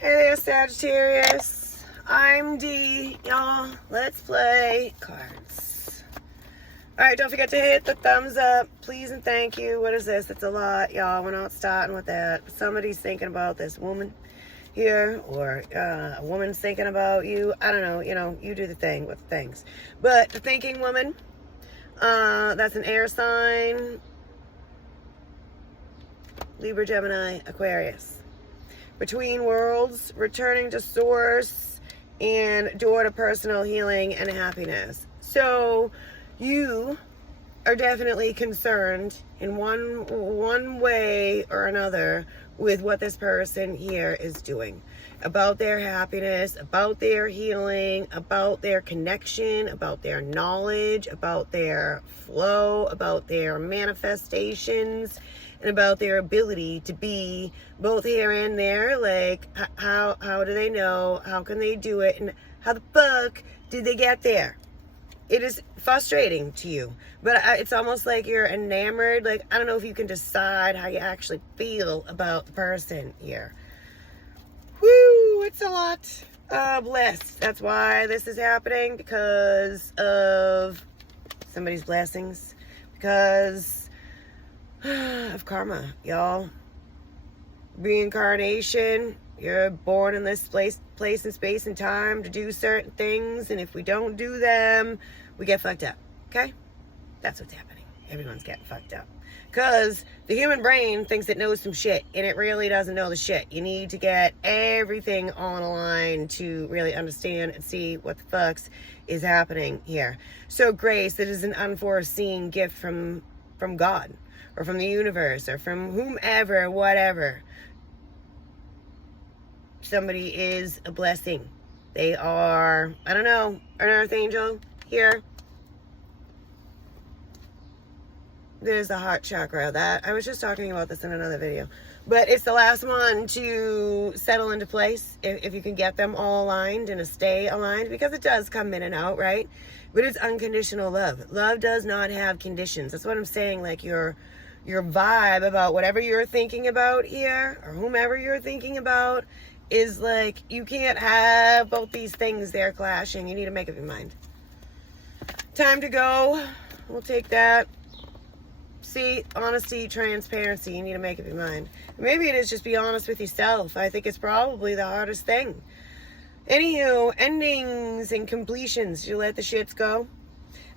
Hey there, Sagittarius. I'm D. Y'all, let's play cards. Alright, don't forget to hit the thumbs up. Please and thank you. What is this? It's a lot, y'all. We're not starting with that. Somebody's thinking about this woman here, or a woman's thinking about you. I don't know. You know, you do the thing with things. But the thinking woman, that's an air sign. Libra, Gemini, Aquarius. Between worlds, returning to source, and door to personal healing and happiness. So you are definitely concerned in one way or another with what this person here is doing, about their happiness, about their healing, about their connection, about their knowledge, about their flow, about their manifestations, and about their ability to be both here and there. Like, how do they know? How can they do it? And how the fuck did they get there? It is frustrating to you, but it's almost like you're enamored. Like, I don't know if you can decide how you actually feel about the person here. Woo, it's a lot of bliss. That's why this is happening, because of somebody's blessings, because of karma, y'all. Reincarnation. You're born in this place and space and time to do certain things, and if we don't do them, we get fucked up. Okay? That's what's happening. Everyone's getting fucked up. Because the human brain thinks it knows some shit, and it really doesn't know the shit. You need to get everything on a line to really understand and see what the fucks is happening here. So grace, it is an unforeseen gift from God, or from the universe, or from whomever, whatever. Somebody is a blessing. They are, I don't know, an archangel here. There's the heart chakra. That I was just talking about this in another video. But it's the last one to settle into place, if you can get them all aligned and stay aligned, because it does come in and out, right? But it's unconditional love. Love does not have conditions. That's what I'm saying. Like, your vibe about whatever you're thinking about here, or whomever you're thinking about, is like, you can't have both these things there clashing. You need to make up your mind. Time to go. We'll take that. See, honesty, transparency. You need to make up your mind. Maybe it is just be honest with yourself. I think it's probably the hardest thing. Anywho, endings and completions. You let the shits go.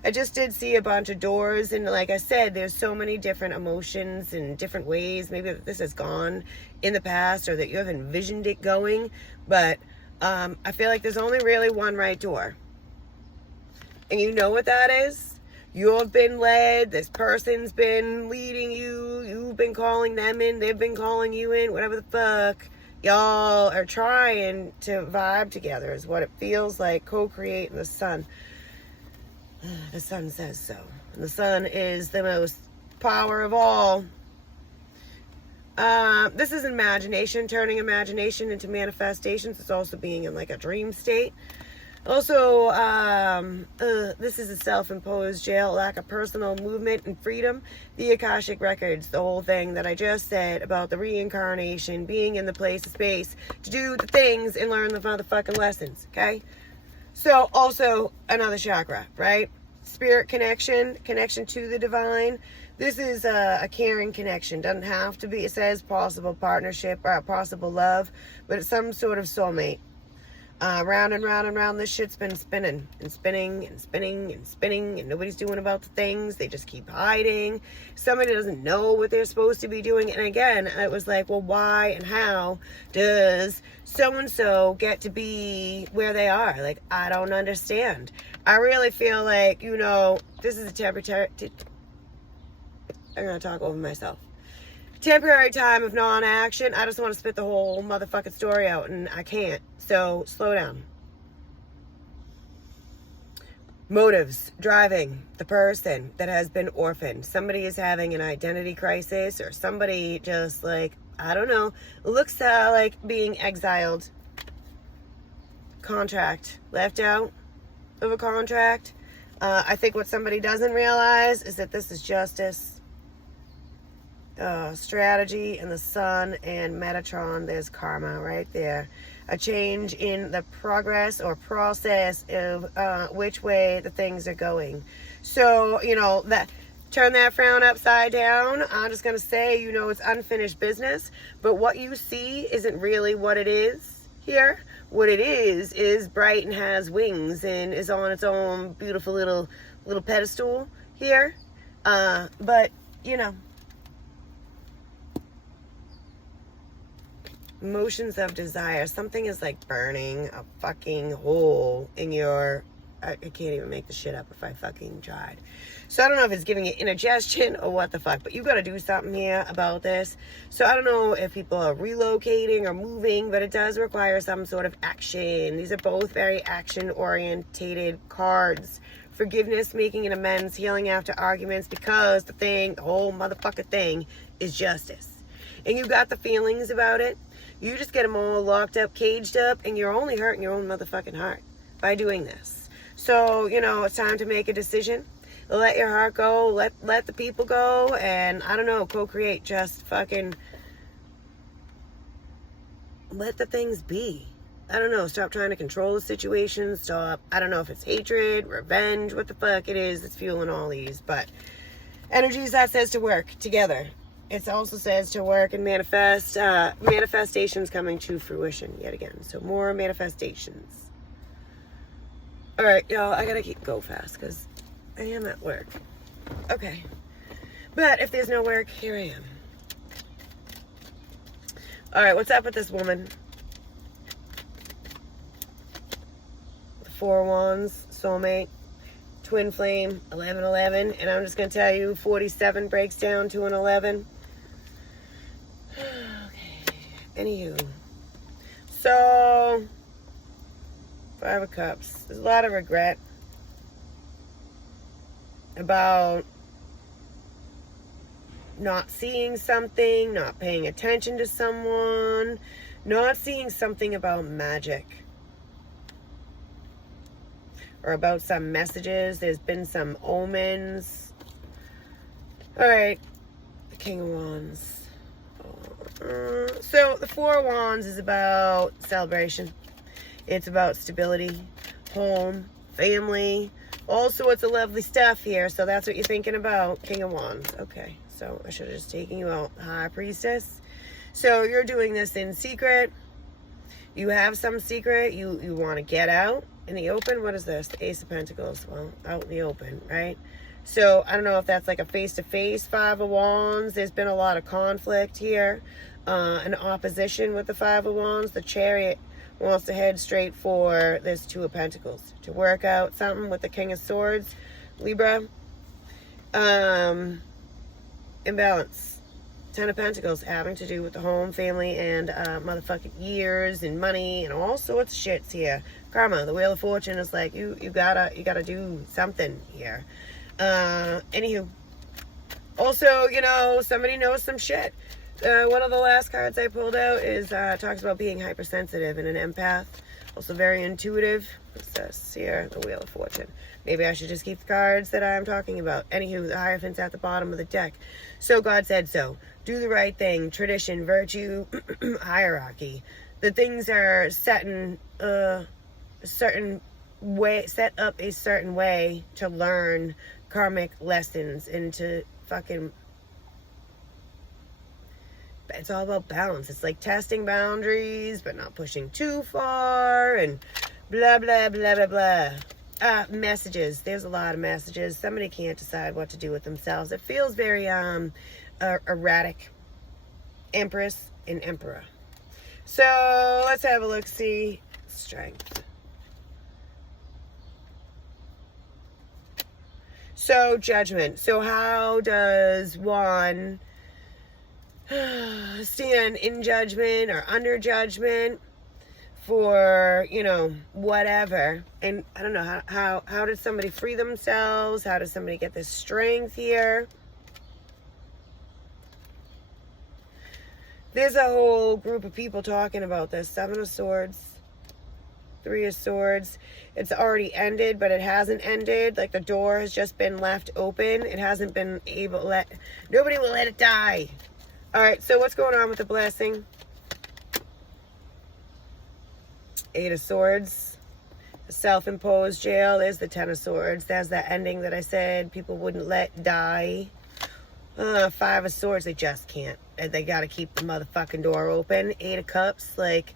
I just did see a bunch of doors, and like I said, there's so many different emotions and different ways. Maybe this has gone in the past, or that you have envisioned it going, but I feel like there's only really one right door. And you know what that is? You have been led, this person's been leading you, you've been calling them in, they've been calling you in, whatever the fuck. Y'all are trying to vibe together, is what it feels like, co-create in the sun. The sun says so. And the sun is the most power of all. This is imagination, turning imagination into manifestations. It's also being in like a dream state. Also, this is a self-imposed jail, lack of personal movement and freedom. The Akashic Records, the whole thing that I just said about the reincarnation, being in the place of space to do the things and learn the motherfucking lessons, okay? So, also, another chakra, right? Spirit connection to the divine. This is a caring connection. Doesn't have to be, it says possible partnership or possible love, but it's some sort of soulmate. Round and round and round, this shit's been spinning and spinning and spinning and spinning, and nobody's doing about the things. They just keep hiding. Somebody doesn't know what they're supposed to be doing. And again, it was like, well, why and how does so-and-so get to be where they are? Like, I don't understand. I really feel like, you know, this is a temporary, I'm going to talk over myself. Temporary time of non-action. I just want to spit the whole motherfucking story out, and I can't. So, slow down. Motives. Driving the person that has been orphaned. Somebody is having an identity crisis, or somebody just like, I don't know, looks like being exiled. Contract. Left out of a contract. I think what somebody doesn't realize is that this is justice. strategy and the sun and Metatron. There's karma right there. A change in the progress or process of which way the things are going. So, you know, that turn that frown upside down. I'm just going to say, you know, it's unfinished business. But what you see isn't really what it is here. What it is bright and has wings and is on its own beautiful little pedestal here. But, you know, emotions of desire. Something is like burning a fucking hole in your... I can't even make the shit up if I fucking tried. So I don't know if it's giving you indigestion or what the fuck, but you got to do something here about this. So I don't know if people are relocating or moving, but it does require some sort of action. These are both very action-orientated cards. Forgiveness, making an amends, healing after arguments, because the whole motherfucker thing is justice. And you got the feelings about it. You just get them all locked up, caged up, and you're only hurting your own motherfucking heart by doing this. So, you know, it's time to make a decision. Let your heart go. Let the people go. And, I don't know, co-create. Just fucking let the things be. I don't know. Stop trying to control the situation. Stop. I don't know if it's hatred, revenge, what the fuck it is that's fueling all these. But energies, that says to work together. It also says to work and manifest. Manifestations coming to fruition yet again. So more manifestations. All right, y'all, I gotta go fast because I am at work. Okay. But if there's no work, here I am. All right, what's up with this woman? The Four Wands, soulmate, twin flame, 1111. And I'm just going to tell you, 47 breaks down to an 11. Okay. Anywho. So... Five of Cups. There's a lot of regret about not seeing something, not paying attention to someone, not seeing something about magic or about some messages. There's been some omens. All right, the King of Wands. So the Four of Wands is about celebration. It's about stability, home, family, all sorts of lovely stuff here. So that's what you're thinking about. King of Wands. Okay, so I should have just taken you out. High Priestess. So you're doing this in secret. You have some secret. You want to get out in the open. What is this? The Ace of Pentacles. Well, out in the open, right? So I don't know if that's like a face-to-face Five of Wands. There's been a lot of conflict here. An opposition with the Five of Wands. The Chariot wants to head straight for this Two of Pentacles to work out something with the King of Swords, Libra. Imbalance. Ten of Pentacles having to do with the home, family, and motherfucking years and money and all sorts of shits here. Karma, the Wheel of Fortune is like you gotta do something here. Anywho, also, you know, somebody knows some shit. One of the last cards I pulled out is talks about being hypersensitive and an empath. Also very intuitive. What's this here? The Wheel of Fortune. Maybe I should just keep the cards that I'm talking about. Anywho, the Hierophant's at the bottom of the deck. So God said so. Do the right thing. Tradition, virtue, hierarchy. The things are set in a certain way, set up a certain way to learn karmic lessons and to fucking... It's all about balance. It's like testing boundaries, but not pushing too far, and blah, blah, blah, blah, blah. Messages. There's a lot of messages. Somebody can't decide what to do with themselves. It feels very erratic. Empress and Emperor. So let's have a look. See, Strength. So Judgment. So how does one stand in judgment or under judgment for, you know, whatever? And I don't know, how did somebody free themselves? How does somebody get this strength here? There's a whole group of people talking about this. Seven of Swords, Three of Swords. It's already ended, but it hasn't ended. Like, the door has just been left open. It hasn't been able to nobody will let it die. All right, so what's going on with the blessing? Eight of Swords. Self-imposed jail. There's the Ten of Swords. There's that ending that I said people wouldn't let die. Five of Swords. They just can't. They got to keep the motherfucking door open. Eight of Cups. Like,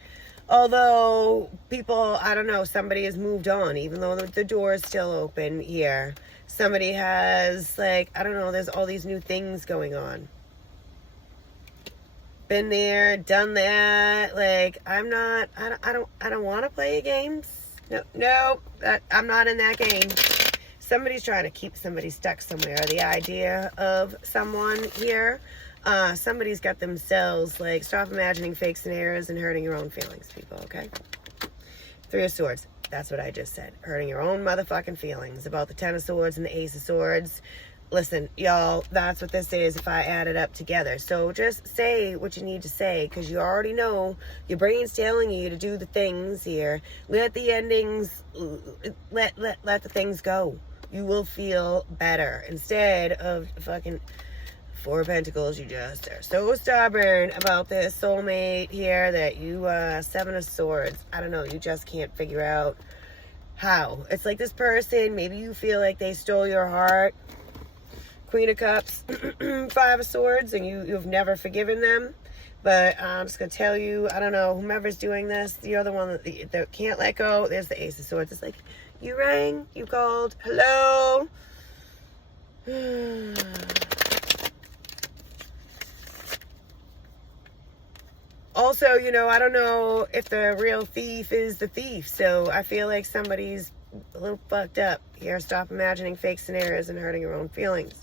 although people, I don't know, somebody has moved on, even though the door is still open here. Somebody has, like, I don't know, there's all these new things going on. Been there, done that. Like, I don't want to play games. No, I'm not in that game. Somebody's trying to keep somebody stuck somewhere. The idea of someone here, somebody's got themselves, like, stop imagining fake scenarios and hurting your own feelings, people, okay? Three of Swords. That's what I just said. Hurting your own motherfucking feelings about the Ten of Swords and the Ace of Swords. Listen, y'all, that's what this is if I add it up together. So just say what you need to say, because you already know your brain's telling you to do the things here. Let the endings, let the things go. You will feel better. Instead of fucking Four of Pentacles, you just are so stubborn about this soulmate here that you, Seven of Swords, I don't know, you just can't figure out how. It's like this person, maybe you feel like they stole your heart. Queen of Cups, Five of Swords, and you've never forgiven them. But I'm just going to tell you, I don't know, whomever's doing this, you're the one that can't let go. There's the Ace of Swords. It's like, you rang, you called, hello. Also, you know, I don't know if the real thief is the thief. So I feel like somebody's a little fucked up here. Stop imagining fake scenarios and hurting your own feelings.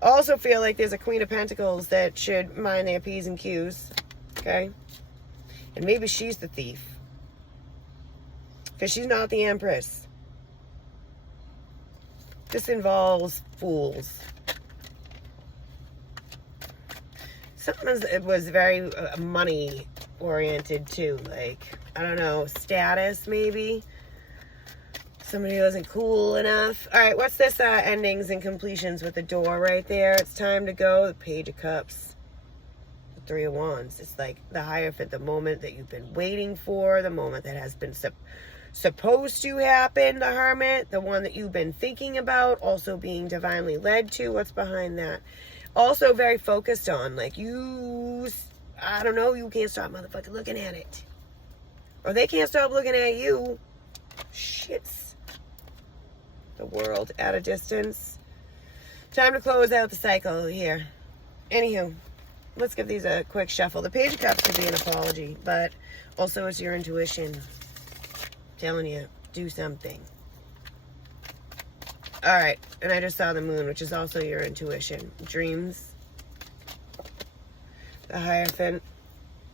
I also feel like there's a Queen of Pentacles that should mind their P's and Q's. Okay? And maybe she's the thief. Because she's not the Empress. This involves fools. It was very money oriented too. Like, I don't know, status maybe. Somebody wasn't cool enough. All right, what's this endings and completions with the door right there? It's time to go. The Page of Cups. The Three of Wands. It's like the Hierophant, the moment that you've been waiting for, the moment that has been supposed to happen. The Hermit, the one that you've been thinking about, also being divinely led to. What's behind that? Also very focused on, like, you, I don't know, you can't stop motherfucking looking at it. Or they can't stop looking at you. Shits. The World at a distance. Time to close out the cycle here. Anywho, let's give these a quick shuffle. The Page of Cups could be an apology, but also it's your intuition telling you, do something. All right, and I just saw the Moon, which is also your intuition. Dreams. The Hierophant.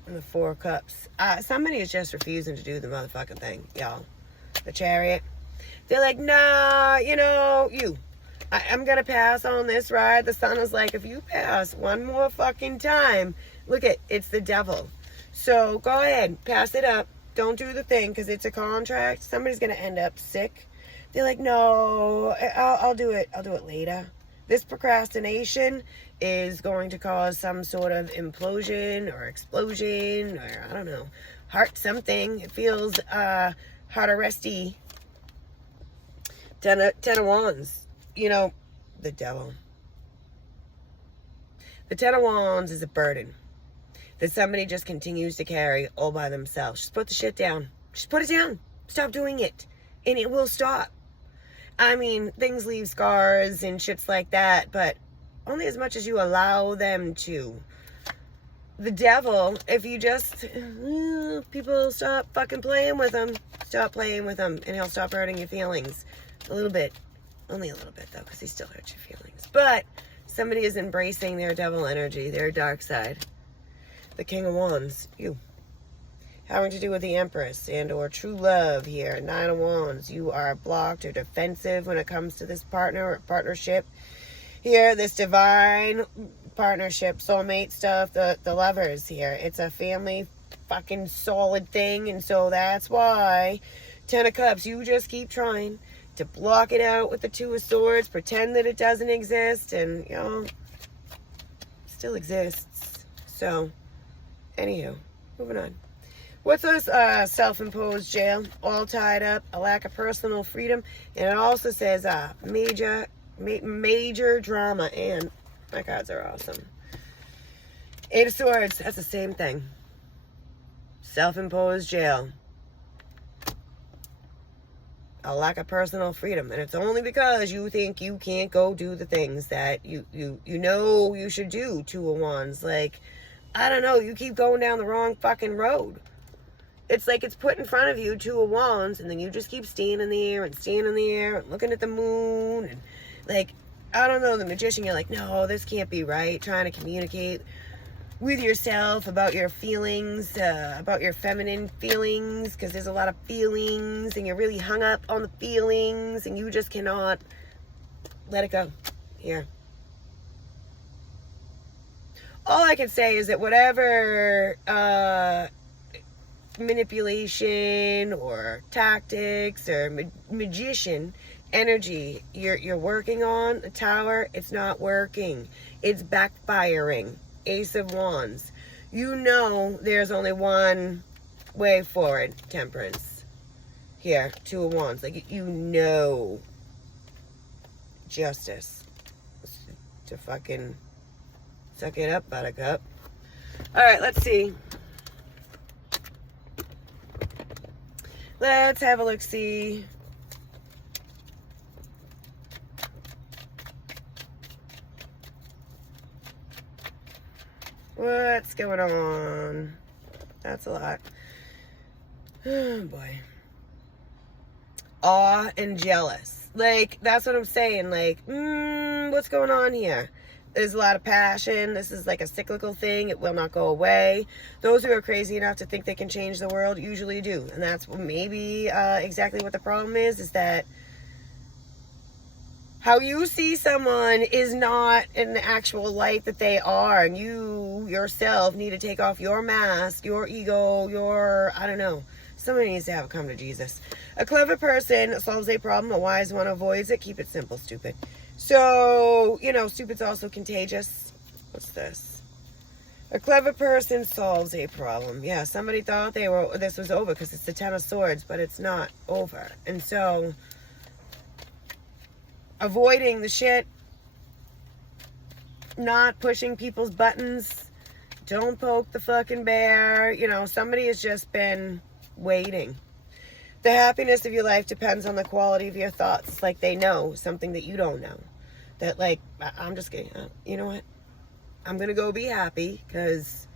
And the Four of Cups. Somebody is just refusing to do the motherfucking thing, y'all. The Chariot. They're like, nah, you know, I'm going to pass on this ride. The Sun is like, if you pass one more fucking time, look it's the Devil. So go ahead, pass it up. Don't do the thing because it's a contract. Somebody's going to end up sick. They're like, no, I'll do it. I'll do it later. This procrastination is going to cause some sort of implosion or explosion or, I don't know, heart something. It feels heart arresty. Ten of Wands. You know, the Devil. The Ten of Wands is a burden that somebody just continues to carry all by themselves. Just put the shit down. Just put it down. Stop doing it. And it will stop. I mean, things leave scars and shits like that, but only as much as you allow them to. The Devil, if you just, people stop fucking playing with him. Stop playing with him, and he'll stop hurting your feelings. A little bit. Only a little bit, though, because he still hurts your feelings. But somebody is embracing their devil energy, their dark side. The King of Wands, you. Having to do with the Empress and or true love here. Nine of Wands. You are blocked or defensive when it comes to this partner or partnership. Here, this divine partnership, soulmate stuff, the lovers here. It's a family fucking solid thing. And so that's why Ten of Cups, you just keep trying to block it out with the Two of Swords. Pretend that it doesn't exist. And, you know, it still exists. So, anywho, moving on. What's this self-imposed jail? All tied up, a lack of personal freedom, and it also says major drama. And my cards are awesome. Eight of Swords, that's the same thing. Self-imposed jail. A lack of personal freedom, and it's only because you think you can't go do the things that you know you should do. Two of Wands, like, I don't know, you keep going down the wrong fucking road. It's like it's put in front of you, Two of Wands, and then you just keep standing there and looking at the moon, and like, I don't know, the Magician, you're like, no, this can't be right, trying to communicate with yourself about your feelings, about your feminine feelings, because there's a lot of feelings, and you're really hung up on the feelings, and you just cannot let it go. Here. All I can say is that whatever manipulation or tactics or magician energy you're working on, the Tower, it's not working. It's backfiring. Ace of Wands. You know there's only one way forward, Temperance. Here, Two of Wands. Like, you know justice. To fucking suck it up, buttercup. Alright, let's see. Let's have a look-see. What's going on? That's a lot. Oh, boy. Awe and jealous. Like, that's what I'm saying. Like, what's going on here? There's a lot of passion. This is like a cyclical thing. It will not go away. Those who are crazy enough to think they can change the world usually do. And that's maybe exactly what the problem is that how you see someone is not in the actual light that they are. And you yourself need to take off your mask, your ego, your, I don't know. Somebody needs to have a come to Jesus. A clever person solves a problem. A wise one avoids it. Keep it simple, stupid. So, you know, stupid's also contagious. What's this? A clever person solves a problem. Yeah, somebody thought this was over because it's the Ten of Swords, but it's not over. And so, avoiding the shit, not pushing people's buttons, don't poke the fucking bear. You know, somebody has just been waiting. The happiness of your life depends on the quality of your thoughts. It's like they know something that you don't know. That, like, I'm just kidding. You know what? I'm going to go be happy because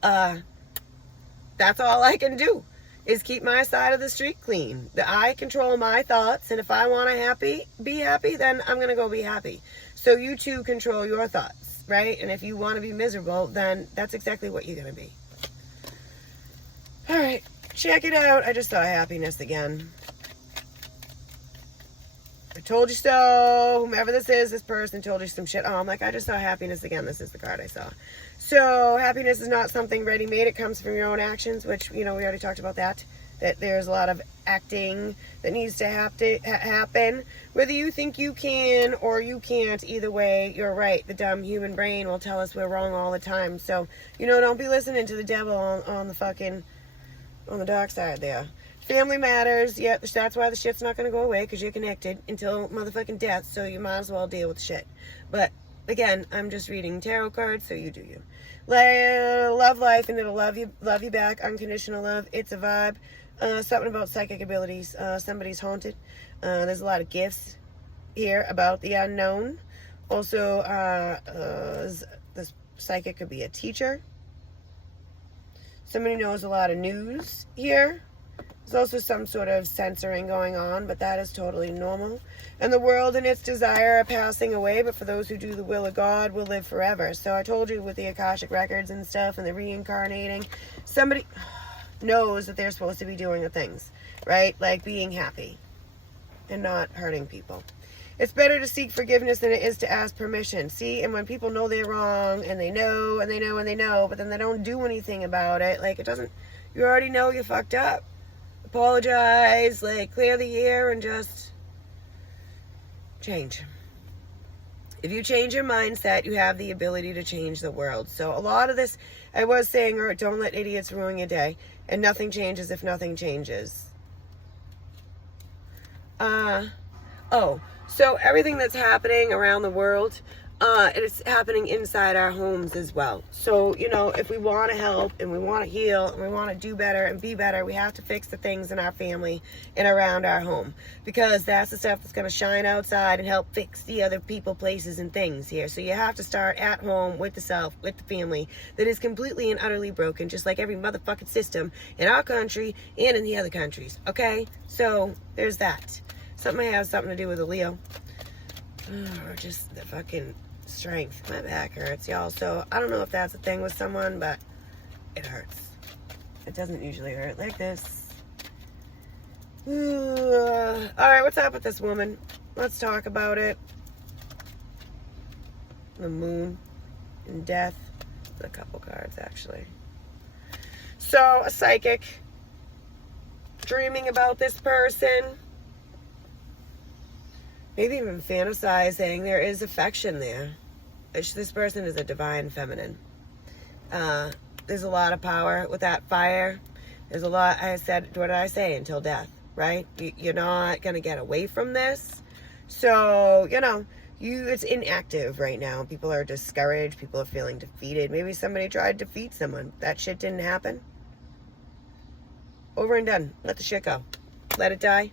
that's all I can do is keep my side of the street clean. That I control my thoughts, and if I want to be happy, then I'm going to go be happy. So you too control your thoughts, right? And if you want to be miserable, then that's exactly what you're going to be. All right. Check it out. I just saw happiness again. I told you so. Whomever this is, this person told you some shit. Oh, I'm like, I just saw happiness again. This is the card I saw. So happiness is not something ready-made. It comes from your own actions, which, you know, we already talked about that. That there's a lot of acting that needs to happen. Whether you think you can or you can't, either way, you're right. The dumb human brain will tell us we're wrong all the time. So, you know, don't be listening to the devil on the fucking... on the dark side there. Family matters. Yeah, that's why the shit's not going to go away, because you're connected until motherfucking death, so you might as well deal with the shit. But, again, I'm just reading tarot cards, so you do you. Love life, and it'll love you back. Unconditional love. It's a vibe. Something about psychic abilities. Somebody's haunted. There's a lot of gifts here about the unknown. Also, this psychic could be a teacher. Somebody knows a lot of news here. There's also some sort of censoring going on, but that is totally normal. And the world and its desire are passing away, but for those who do the will of God will live forever. So I told you with the Akashic Records and stuff and the reincarnating, somebody knows that they're supposed to be doing the things, right? Like being happy and not hurting people. It's better to seek forgiveness than it is to ask permission. See, and when people know they're wrong, and they know, and they know, and they know, but then they don't do anything about it, like, it doesn't, you already know you fucked up. Apologize, like, clear the air, and just change. If you change your mindset, you have the ability to change the world. So a lot of this I was saying, or don't let idiots ruin your day. And nothing changes if nothing changes. Oh, so everything that's happening around the world, it's happening inside our homes as well. So, you know, if we want to help and we want to heal and we want to do better and be better, we have to fix the things in our family and around our home, because that's the stuff that's going to shine outside and help fix the other people, places, and things here. So you have to start at home with the self, with the family that is completely and utterly broken, just like every motherfucking system in our country and in the other countries. Okay? So there's that. Something may have something to do with a Leo. Or just the fucking strength. My back hurts, y'all. So I don't know if that's a thing with someone, but it hurts. It doesn't usually hurt like this. Alright, what's up with this woman? Let's talk about it. The moon and death. A couple cards, actually. So, a psychic. Dreaming about this person. Maybe even fantasizing. There is affection there. This person is a divine feminine. There's a lot of power with that fire. There's a lot. I said, what did I say? Until death, right? You're not going to get away from this. So, you know, it's inactive right now. People are discouraged. People are feeling defeated. Maybe somebody tried to defeat someone. That shit didn't happen. Over and done. Let the shit go. Let it die.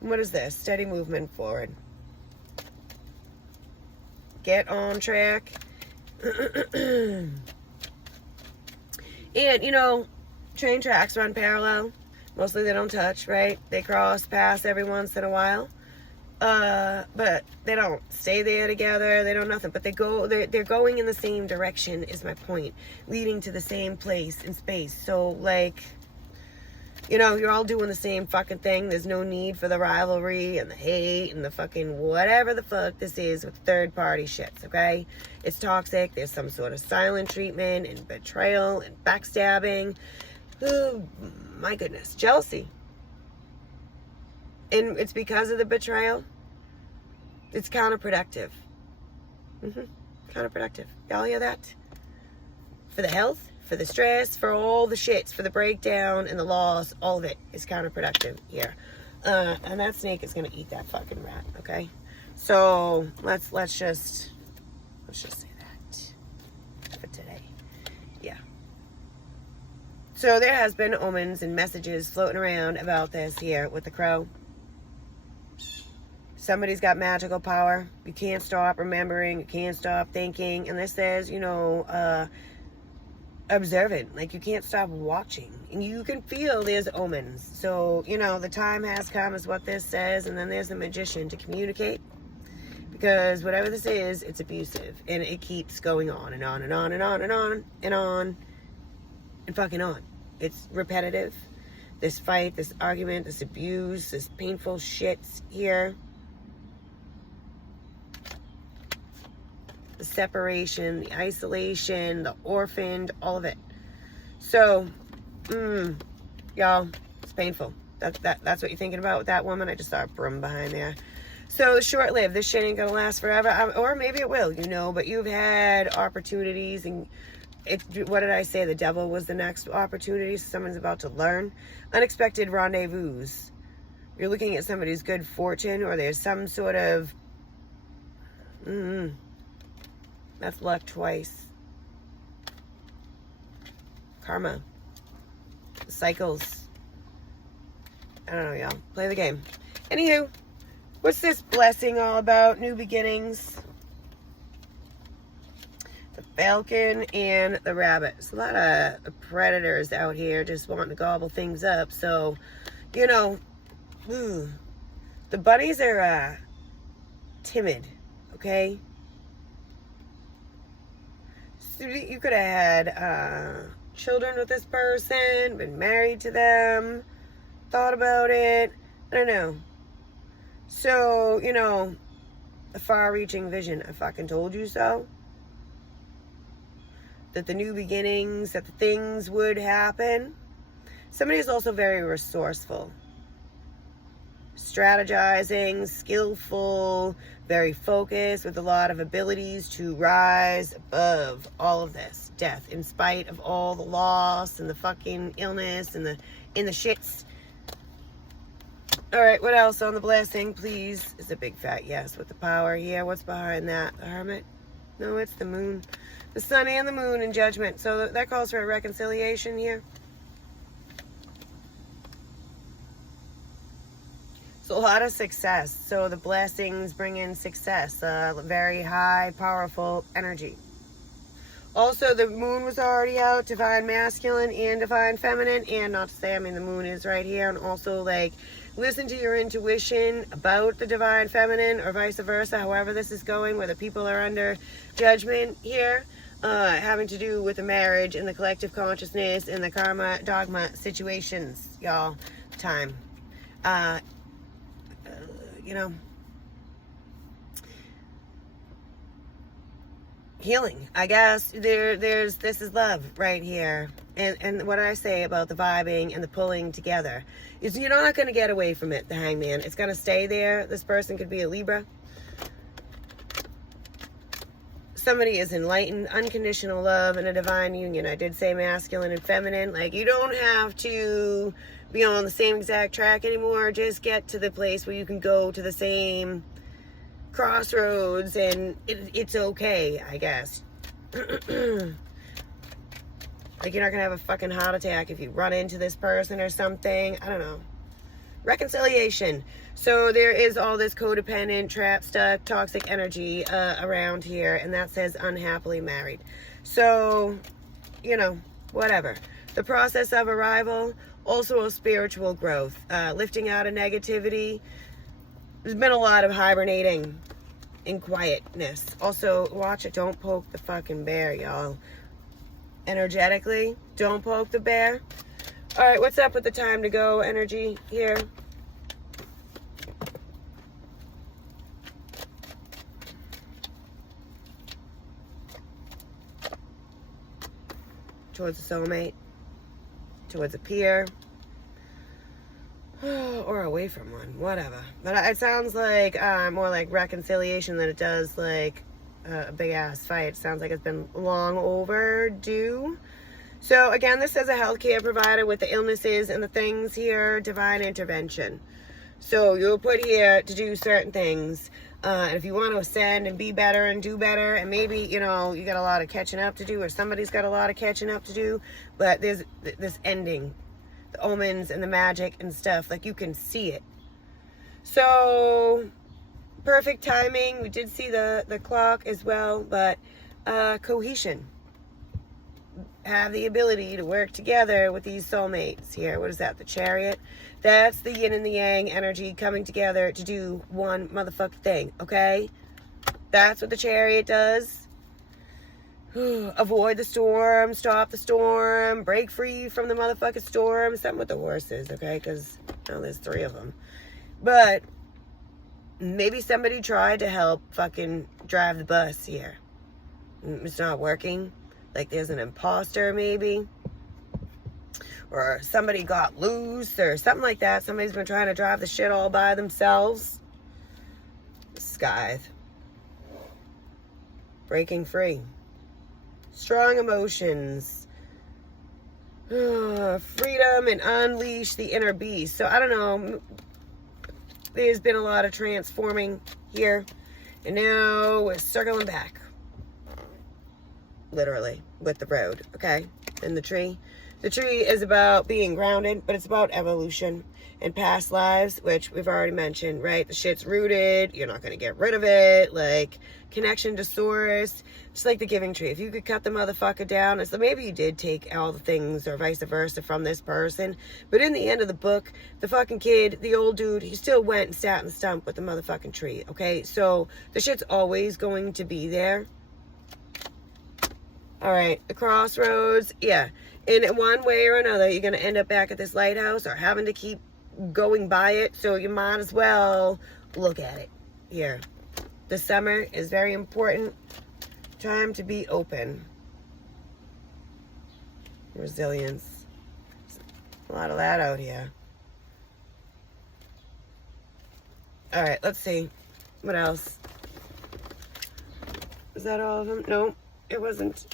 And what is this? Steady movement forward. Get on track. And, you know, train tracks run parallel. Mostly they don't touch, right? They cross paths every once in a while. But they don't stay there together. They don't nothing. But they're going in the same direction, is my point. Leading to the same place in space. So, like, you know, you're all doing the same fucking thing. There's no need for the rivalry and the hate and the fucking whatever the fuck this is with third party shits, okay? It's toxic. There's some sort of silent treatment and betrayal and backstabbing. Oh, my goodness. Jealousy. And it's because of the betrayal. It's counterproductive. Counterproductive. Y'all hear that? For the health, for the stress, for all the shits, for the breakdown and the loss, all of it is counterproductive here. And that snake is gonna eat that fucking rat, okay? So let's just say that for today. Yeah. So there has been omens and messages floating around about this here with the crow. Somebody's got magical power. You can't stop remembering. You can't stop thinking. And this says, you know, observant. Like, you can't stop watching. And you can feel there's omens. So, you know, the time has come is what this says. And then there's the magician to communicate. Because whatever this is, it's abusive. And it keeps going on and on and on and on and on and on. And fucking on. It's repetitive. This fight, this argument, this abuse, this painful shit here. The separation, the isolation, the orphaned, all of it. So, y'all, it's painful. That's what you're thinking about with that woman. I just saw a broom behind there. So, short-lived. This shit ain't gonna last forever. Or maybe it will, you know. But you've had opportunities, and what did I say? The devil was the next opportunity. So someone's about to learn. Unexpected rendezvous. You're looking at somebody's good fortune, or there's some sort of that's luck twice. Karma. Cycles. I don't know, y'all. Play the game. Anywho, what's this blessing all about? New beginnings. The falcon and the rabbit. There's a lot of predators out here just wanting to gobble things up. So, you know, the bunnies are timid, okay? You could have had children with this person, been married to them, thought about it. I don't know. So, you know, a far-reaching vision. I fucking told you so. That the new beginnings, that the things would happen. Somebody is also very resourceful. strategizing, skillful, very focused, with a lot of abilities to rise above all of this death, in spite of all the loss and the fucking illness and the shits. All right, what else on the blessing, please? Is a big fat yes with the power here. What's behind that? The Hermit? No, it's the moon. The sun and the moon in judgment. So that calls for a reconciliation here. So a lot of success. So the blessings bring in success. Very high, powerful energy. Also, the moon was already out. Divine masculine and divine feminine. And not to say, I mean, the moon is right here. And also, like, listen to your intuition about the divine feminine, or vice versa, however this is going, whether people are under judgment here, having to do with the marriage and the collective consciousness and the karma dogma situations, y'all. Time. You know, healing, I guess. This is love right here. And what I say about the vibing and the pulling together is you're not going to get away from it, the Hangman. It's going to stay there. This person could be a Libra. Somebody is enlightened, unconditional love, and a divine union. I did say masculine and feminine. Like, you don't have to be on the same exact track anymore. Just get to the place where you can go to the same crossroads, and it's okay, I guess. Like, you're not gonna have a fucking heart attack if you run into this person or something. I don't know. Reconciliation. So there is all this codependent, trap, stuck, toxic energy around here, and that says unhappily married. So, you know, whatever. The process of arrival, also a spiritual growth, lifting out of negativity. There's been a lot of hibernating in quietness. Also, watch it. Don't poke the fucking bear, y'all. Energetically, don't poke the bear. All right, what's up with the time to go energy here? Towards a soulmate, towards a peer, or away from one, whatever. But it sounds like more like reconciliation than it does like a big ass fight. It sounds like it's been long overdue. So again, this says a healthcare provider with the illnesses and the things here, divine intervention. So you'll put here to do certain things. And if you want to ascend and be better and do better, and maybe, you know, you got a lot of catching up to do, or somebody's got a lot of catching up to do, but there's this ending, the omens and the magic and stuff, like you can see it. So perfect timing. We did see the clock as well, but cohesion. Have the ability to work together with these soulmates here. What is that? The Chariot. That's the yin and the yang energy coming together to do one motherfucking thing, okay? That's what the Chariot does. Avoid the storm, stop the storm, break free from the motherfucking storm. Something with the horses, okay? Because, well, there's 3 of them. But maybe somebody tried to help fucking drive the bus here. It's not working. Like there's an imposter maybe, or somebody got loose or something like that. Somebody's been trying to drive the shit all by themselves. Scythe. Breaking free. Strong emotions. Freedom and unleash the inner beast. So I don't know. There's been a lot of transforming here. And now we're circling back. Literally, with the road, okay? And the tree. The tree is about being grounded, but it's about evolution and past lives, which we've already mentioned, right? The shit's rooted. You're not going to get rid of it. Like, connection to source. Just like the giving tree. If you could cut the motherfucker down, it's like maybe you did take all the things or vice versa from this person. But in the end of the book, the fucking kid, the old dude, he still went and sat in the stump with the motherfucking tree, okay? So the shit's always going to be there. All right, the crossroads, yeah. In one way or another, you're going to end up back at this lighthouse or having to keep going by it. So you might as well look at it here. The summer is very important. Time to be open. Resilience. A lot of that out here. All right, let's see. What else? Is that all of them? No, it wasn't.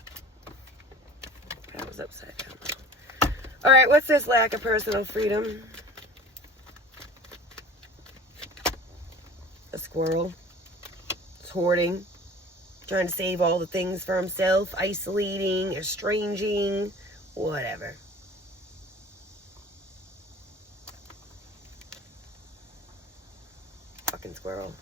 That was upside down. All right, what's this lack of personal freedom? A squirrel. It's hoarding. Trying to save all the things for himself. Isolating, estranging, whatever. Fucking squirrel.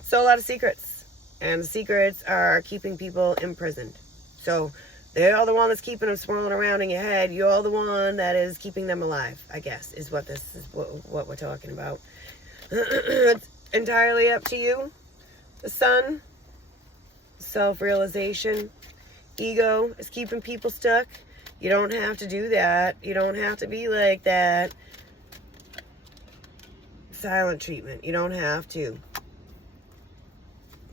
So a lot of secrets. And the secrets are keeping people imprisoned. So they're the one that's keeping them swirling around in your head. You're the one that is keeping them alive, I guess, is what this is what we're talking about. It's entirely up to you. The sun, self-realization, ego is keeping people stuck. You don't have to do that. You don't have to be like that. Silent treatment. You don't have to.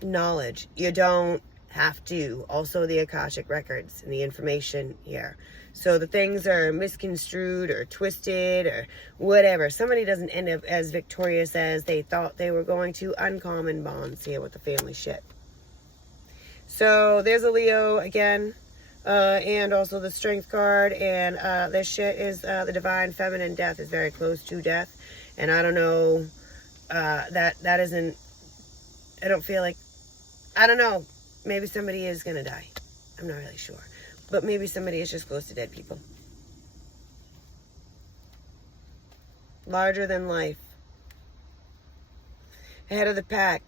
Knowledge. You don't have to. Also the Akashic records and the information here. So the things are misconstrued or twisted or whatever. Somebody doesn't end up as victorious as they thought they were going to. Uncommon bonds here with the family shit. So there's a Leo again. And also the Strength card. And this shit is the Divine Feminine. Death is very close to death. And I don't know, that isn't, I don't feel like, I don't know. Maybe somebody is going to die. I'm not really sure. But maybe somebody is just close to dead people. Larger than life. Head of the pack.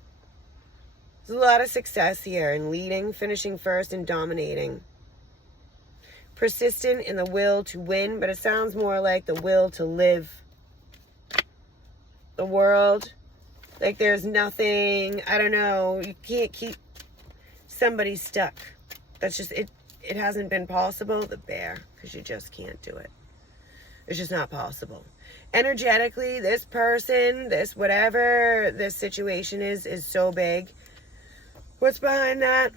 There's a lot of success here in leading, finishing first, and dominating. Persistent in the will to win, but it sounds more like the will to live. The world, like there's nothing, I don't know, you can't keep somebody stuck. That's just, it hasn't been possible, the bear, because you just can't do it. It's just not possible. Energetically, this person, this whatever this situation is so big. What's behind that?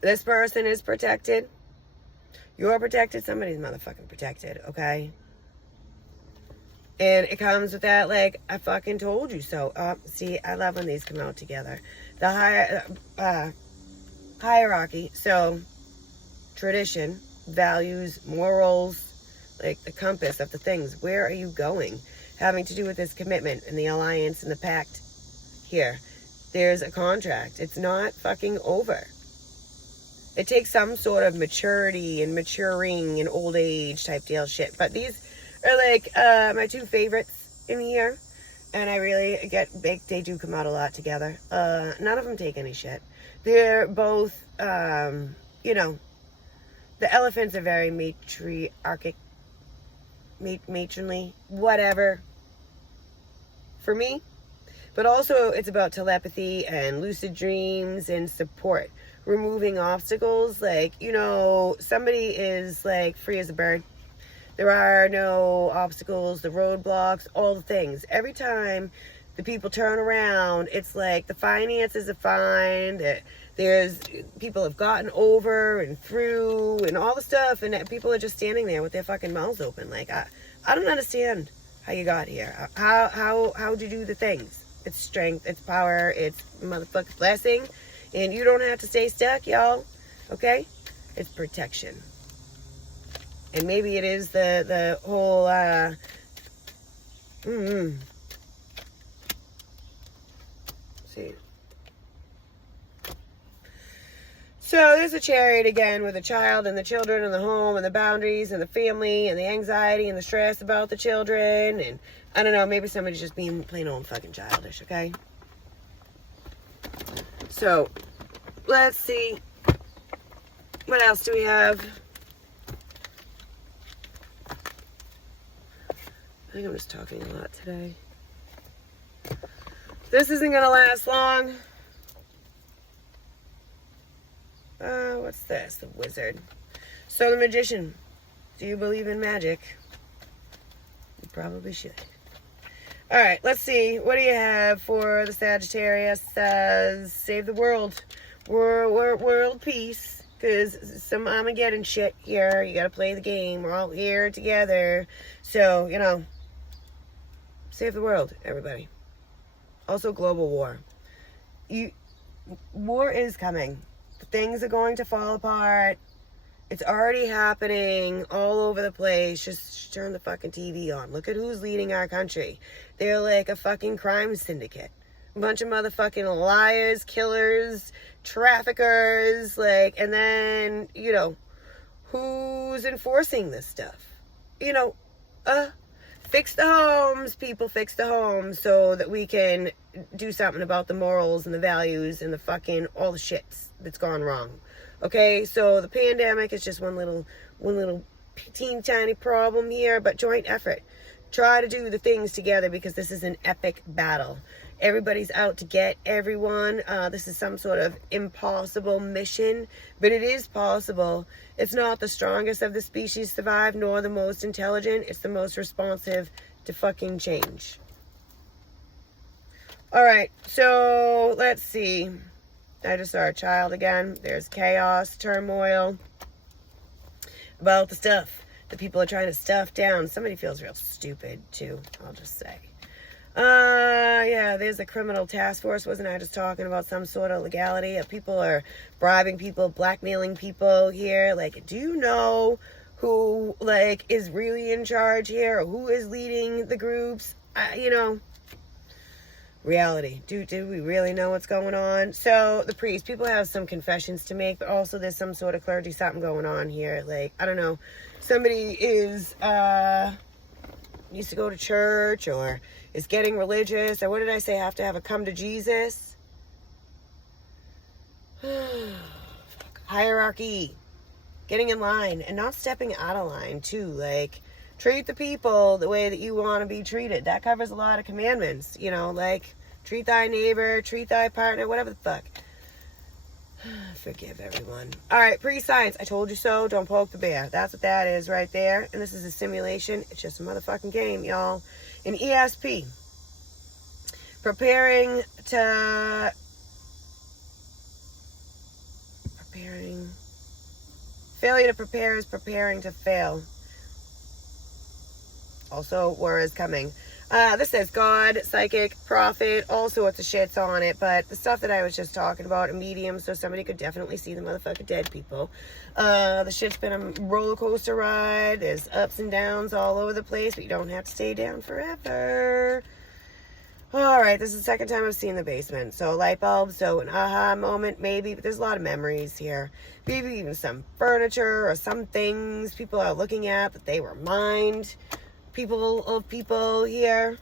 This person is protected. You're protected. Somebody's motherfucking protected, okay? And it comes with that, like, I fucking told you so. See, I love when these come out together. The hierarchy. So, tradition, values, morals, like the compass of the things. Where are you going? Having to do with this commitment and the alliance and the pact here. There's a contract. It's not fucking over. It takes some sort of maturity and maturing and old age type deal shit. But these are like my two favorites in here. And I really get, they do come out a lot together. None of them take any shit. They're both, you know, the elephants are very matriarchic, matronly, whatever. For me. But also it's about telepathy and lucid dreams and support. Removing obstacles, like, you know, somebody is like free as a bird. There are no obstacles, the roadblocks, all the things. Every time the people turn around, it's like the finances are fine, that there's people have gotten over and through and all the stuff, and people are just standing there with their fucking mouths open. Like, I don't understand how you got here. How'd you do the things? It's strength, it's power, it's motherfucking blessing. And you don't have to stay stuck, y'all. Okay? It's protection. And maybe it is the whole, see. So there's a Chariot again with a child and the children and the home and the boundaries and the family and the anxiety and the stress about the children. And I don't know, maybe somebody's just being plain old fucking childish, okay? So, let's see. What else do we have? I think I'm just talking a lot today. This isn't going to last long. What's this? The Wizard. So, the Magician. Do you believe in magic? You probably should. Alright, let's see. What do you have for the Sagittarius? Save the world. World peace. because some Armageddon shit here. You gotta play the game. We're all here together. So, you know, save the world, everybody. Also, global war. War is coming. Things are going to fall apart. It's already happening all over the place. Just turn the fucking TV on. Look at who's leading our country. They're like a fucking crime syndicate. A bunch of motherfucking liars, killers, traffickers, like, and then, you know, who's enforcing this stuff? You know, fix the homes, people, fix the homes so that we can do something about the morals and the values and the fucking, all the shits that's gone wrong. Okay, so the pandemic is just one little teeny tiny problem here, but joint effort. Try to do the things together because this is an epic battle. Everybody's out to get everyone. This is some sort of impossible mission, but it is possible. It's not the strongest of the species survive, nor the most intelligent. It's the most responsive to fucking change. All right, so let's see. I just saw a child again. There's chaos, turmoil about the stuff that people are trying to stuff down. Somebody feels real stupid, too, I'll just say. Yeah, there's a criminal task force. Wasn't I just talking about some sort of legality? People are bribing people, blackmailing people here. Like, do you know who, like, is really in charge here? Or who is leading the groups? You know, reality. Do we really know what's going on? So, the priest, people have some confessions to make, but also there's some sort of clergy something going on here. Like, I don't know. Somebody is, needs to go to church or is getting religious, or what did I say, have to have a come to Jesus? Hierarchy. Getting in line and not stepping out of line too. Like, treat the people the way that you want to be treated. That covers a lot of commandments, you know, like treat thy neighbor, treat thy partner, whatever the fuck. Forgive everyone. All right, pre-science. I told you so. Don't poke the bear. That's what that is right there. And this is a simulation. It's just a motherfucking game, y'all. In ESP, failure to prepare is preparing to fail. Also, war is coming. This says God, psychic, prophet, all sorts of shits on it, but the stuff that I was just talking about, a medium, so somebody could definitely see the motherfucking dead people. The shit's been a roller coaster ride. There's ups and downs all over the place, but you don't have to stay down forever. All right, this is the second time I've seen the basement. So light bulbs, so an aha moment maybe, but there's a lot of memories here. Maybe even some furniture or some things people are looking at that they were mined. People here.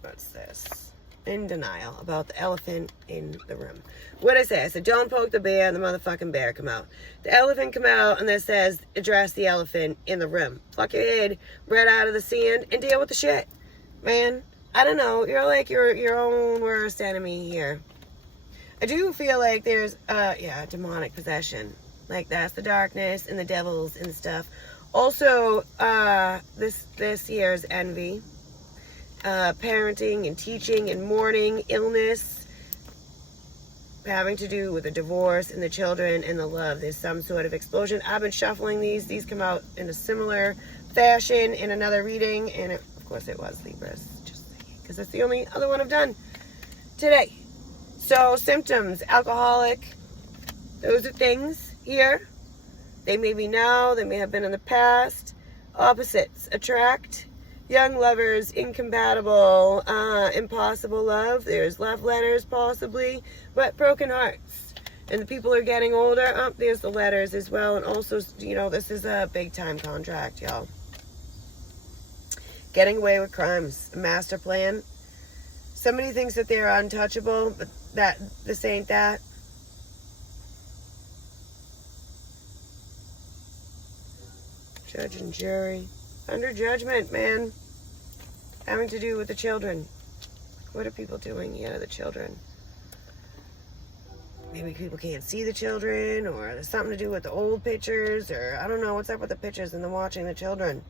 What's this? In denial about the elephant in the room. What'd I say? I said, don't poke the bear, and the motherfucking bear come out. The elephant come out, and this says, address the elephant in the room. Fuck your head right out of the sand and deal with the shit. Man, I don't know. You're like your own worst enemy here. I do feel like there's, demonic possession. Like, that's the darkness and the devils and stuff. Also, this here is envy, parenting and teaching and mourning, illness, having to do with the divorce and the children and the love. There's some sort of explosion. I've been shuffling these. These come out in a similar fashion in another reading, and of course it was Libras, just saying, because that's the only other one I've done today. So symptoms, alcoholic, those are things here. They may be now, they may have been in the past. Opposites attract. Young lovers, incompatible, impossible love. There's love letters possibly, but broken hearts. And the people are getting older. There's the letters as well. And also, you know, this is a big time contract, y'all. Getting away with crimes, a master plan. Somebody thinks that they're untouchable, but this ain't that. Judge and jury. Under judgment, man. Having to do with the children. What are people doing? Yeah, the children. Maybe people can't see the children, or there's something to do with the old pictures, or I don't know what's up with the pictures and them watching the children.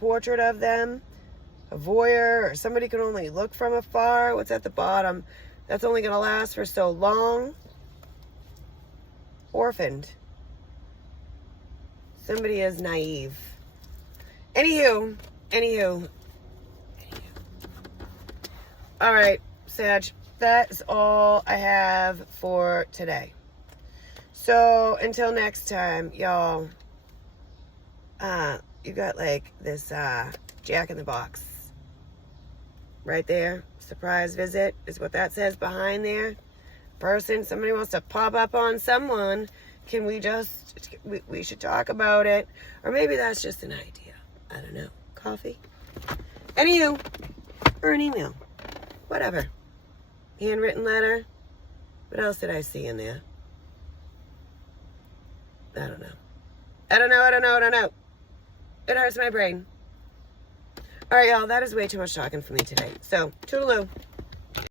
Portrait of them. A voyeur, or somebody can only look from afar. What's at the bottom? That's only going to last for so long. orphaned. Somebody is naive. Anywho. All right, Sag, that is all I have for today. So until next time, y'all, you got like this Jack in the Box right there. Surprise visit is what that says behind there. Somebody wants to pop up on someone. Can we we should talk about it. Or maybe that's just an idea. I don't know. Coffee? Anywho, or an email. Whatever. Handwritten letter. What else did I see in there? I don't know. It hurts my brain. All right, y'all. That is way too much talking for me today. So, toodaloo.